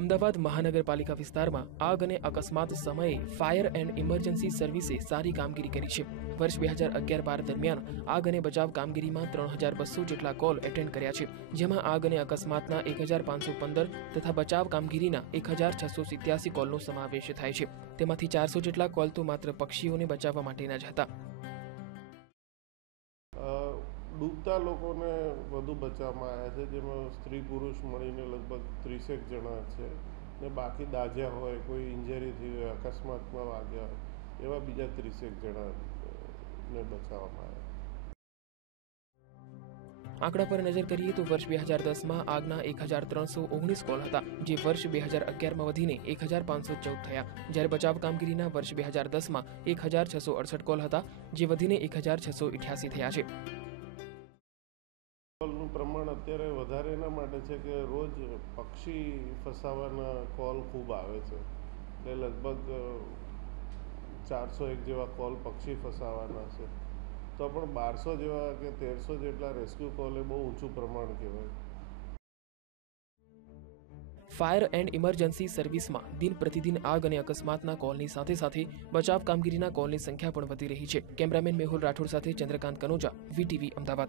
અમદાવાદ મહાનગરપાલિકા વિસ્તારમાં આગ અને અકસ્માત સમયે ફાયર એન્ડ ઇમરજન્સી સર્વિસે સારી કામગીરી કરી છે. વર્ષ બે હજાર અગિયાર બાર દરમિયાન આગ અને બચાવ કામગીરીમાં ત્રણ હજાર બસો જેટલા કોલ એટેન્ડ કર્યા છે. જેમાં આગ અને અકસ્માતના એક હજાર પાંચસો પંદર તથા બચાવ કામગીરીના એક હજાર છસો સિત્યાસી કોલનો સમાવેશ થાય છે. તેમાંથી ચારસો જેટલા કોલ તો માત્ર પક્ષીઓને બચાવવા માટેના જ હતા. ડૂબતા લોકોને વધુ બચાવવામાં આવ્યા છે, જેમાં સ્ત્રી પુરુષ મળીને લગભગ ત્રીસેક જણા છે, ને બાકી દાઝ્યા હોય, કોઈ ઇન્જરી થઈ હોય, અકસ્માતમાં વાગ્યા હોય, એવા બીજા ત્રીસેક જણાને બચાવવામાં આવ્યા. આંકડા પર નજર કરીએ તો વર્ષ બે હજાર દસમાં આગના એક હજાર ત્રણસો ઓગણીસ કોલ હતા, જે વર્ષ બે હજાર અગિયારમાં વધીને એક હજાર પાંચસો ચૌદ થયા. જ્યારે બચાવ કામગીરીના વર્ષ બે હજાર દસમાં એક હજાર છસો અડસઠ કોલ હતા, જે વધીને એક હજાર છસો ઇઠ્યાસી થયા છે. કોલનું પ્રમાણ અત્યારે વધારે એના માટે છે કે રોજ પક્ષી ફસાવાના કોલ ખૂબ આવે છે. એટલે લગભગ ચારસો એક જેવા કોલ પક્ષી ફસાવાના છે. તો પણ બારસો જેવા કે તેરસો જેટલા રેસ્ક્યુ કોલ એ બહુ ઊંચું પ્રમાણ કહેવાય. ફાયર એન્ડ ઇમરજન્સી સર્વિસમાં દિન પ્રતિદિન આગ અને અકસ્માતના કોલની સાથે સાથે બચાવ કામગીરીના કોલની સંખ્યા પણ વધી રહી છે. કેમેરામેન મેહુલ રાઠોડ સાથે ચંદ્રકાંત કનોજા વીટીવી અમદાવાદ.